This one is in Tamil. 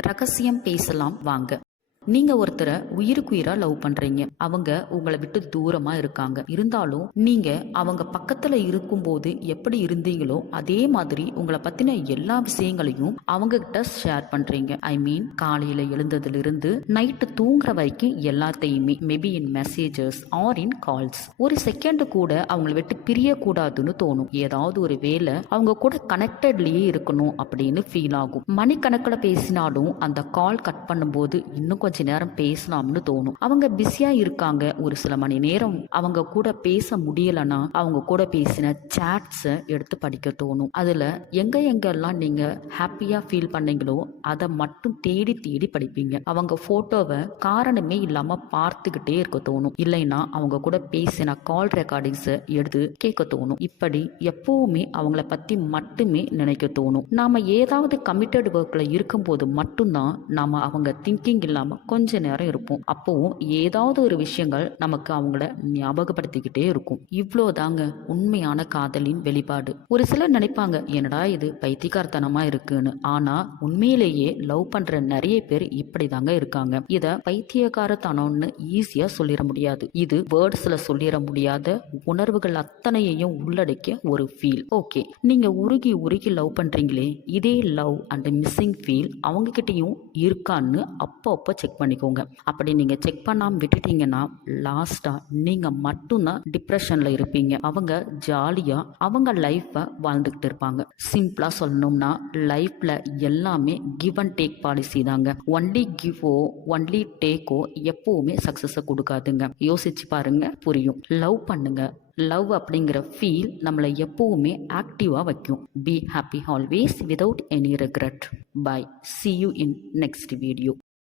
ரகசியம் பேசலாம். வாங்க. நீங்க ஒருத்தரை உயிருக்குயிரா லவ் பண்றீங்க. அவங்க உங்களை விட்டு தூரமா இருக்காங்க. இருந்தாலும் நீங்க அவங்க பக்கத்துல இருக்கும்போது எப்படி இருந்தீங்களோ அதே மாதிரி உங்களை பத்தின எல்லா விஷயங்களையும் அவங்க கிட்ட ஷேர் பண்றீங்க. ஐ மீன் காலையில எழுந்ததுல இருந்து நைட்டு தூங்குற வரைக்கும் எல்லாத்தையுமே maybe in messages or in calls ஒரு செகண்ட் கூட அவங்கள விட்டு பிரியக்கூடாதுன்னு தோணும். ஏதாவது ஒரு வேலை அவங்க கூட கனெக்டட்லயே இருக்கணும் அப்படின்னு ஃபீல் ஆகும். மணிக்கணக்கில் பேசினாலும் அந்த கால் கட் பண்ணும்போது இன்னும் கொஞ்சம் கொஞ்ச நேரம் பேசலாம்னு தோணும். அவங்க பிஸியா இருக்காங்க ஒரு சில மணி நேரம். அவங்க கூட பேச முடியலன்னா அவங்க கூட பேசின சாட்ஸை எடுத்து படிக்க தோணும். அதுல எங்க எங்கெல்லாம் நீங்க ஹாப்பியா ஃபீல் பண்ணீங்களோ அதை மட்டும் தேடி தேடி படிப்பீங்க. அவங்க போட்டோவை காரணமே இல்லாம பார்த்துக்கிட்டே இருக்க தோணும். இல்லைன்னா அவங்க கூட பேசின கால் ரெக்கார்டிங்ஸை எடுத்து கேட்க தோணும். இப்படி எப்பவுமே அவங்கள பத்தி மட்டுமே நினைக்க தோணும். நாம ஏதாவது கமிட்டட் ஒர்க்ல இருக்கும்போது மட்டும்தான் நாம அவங்க திங்கிங் இல்லாம கொஞ்ச நேரம் இருப்போம். அப்போவும் ஏதாவது ஒரு விஷயங்கள் நமக்கு அவங்கள ஞாபகப்படுத்திக்கிட்டே இருக்கும். இவ்வளோ தாங்க உண்மையான காதலின் வெளிப்பாடு. ஒரு சிலர் நினைப்பாங்க என்னடா இது பைத்தியகார்த்தனமா இருக்குன்னு. ஆனா உண்மையிலேயே லவ் பண்ற நிறைய பேர் இப்படி தாங்க இருக்காங்க. இத பைத்தியக்காரத்தனம்னு ஈஸியா சொல்லிட முடியாது. இது வேர்ட்ஸ்ல சொல்லிட முடியாத உணர்வுகள் அத்தனையையும் உள்ளடக்கிய ஒரு ஃபீல் ஓகே நீங்க உருகி உருகி லவ் பண்றீங்களே இதே லவ் அண்ட் மிஸ்ஸிங் ஃபீல் அவங்க கிட்டயும் இருக்கான்னு அப்போ அப்போ செக் பண்ணிக்கோங்க. அப்படி நீங்க செக் பண்ணாம விட்டுட்டீங்கன்னா லாஸ்டா நீங்க மட்டும்தான் டிப்ரெஷன்ல இருப்பீங்க. அவங்க ஜாலியா அவங்க லைஃப்பை வாழ்ந்துகிட்டு இருப்பாங்க. சிம்பிளா சொல்லணும்னா லைஃப்ல எல்லாமே கிவ் அண்ட் டேக் பாலிசி தாங்க. ஒன்லி கிவோ ஒன்லி டேக்கோ எப்பவுமே சக்ஸஸை கொடுக்காதுங்க. யோசிச்சு பாருங்க புரியும். லவ் பண்ணுங்க. லவ் அப்படிங்கிற ஃபீல் நம்மளை எப்பவுமே ஆக்டிவாக வைக்கும். Be happy always without any regret bye see you in next video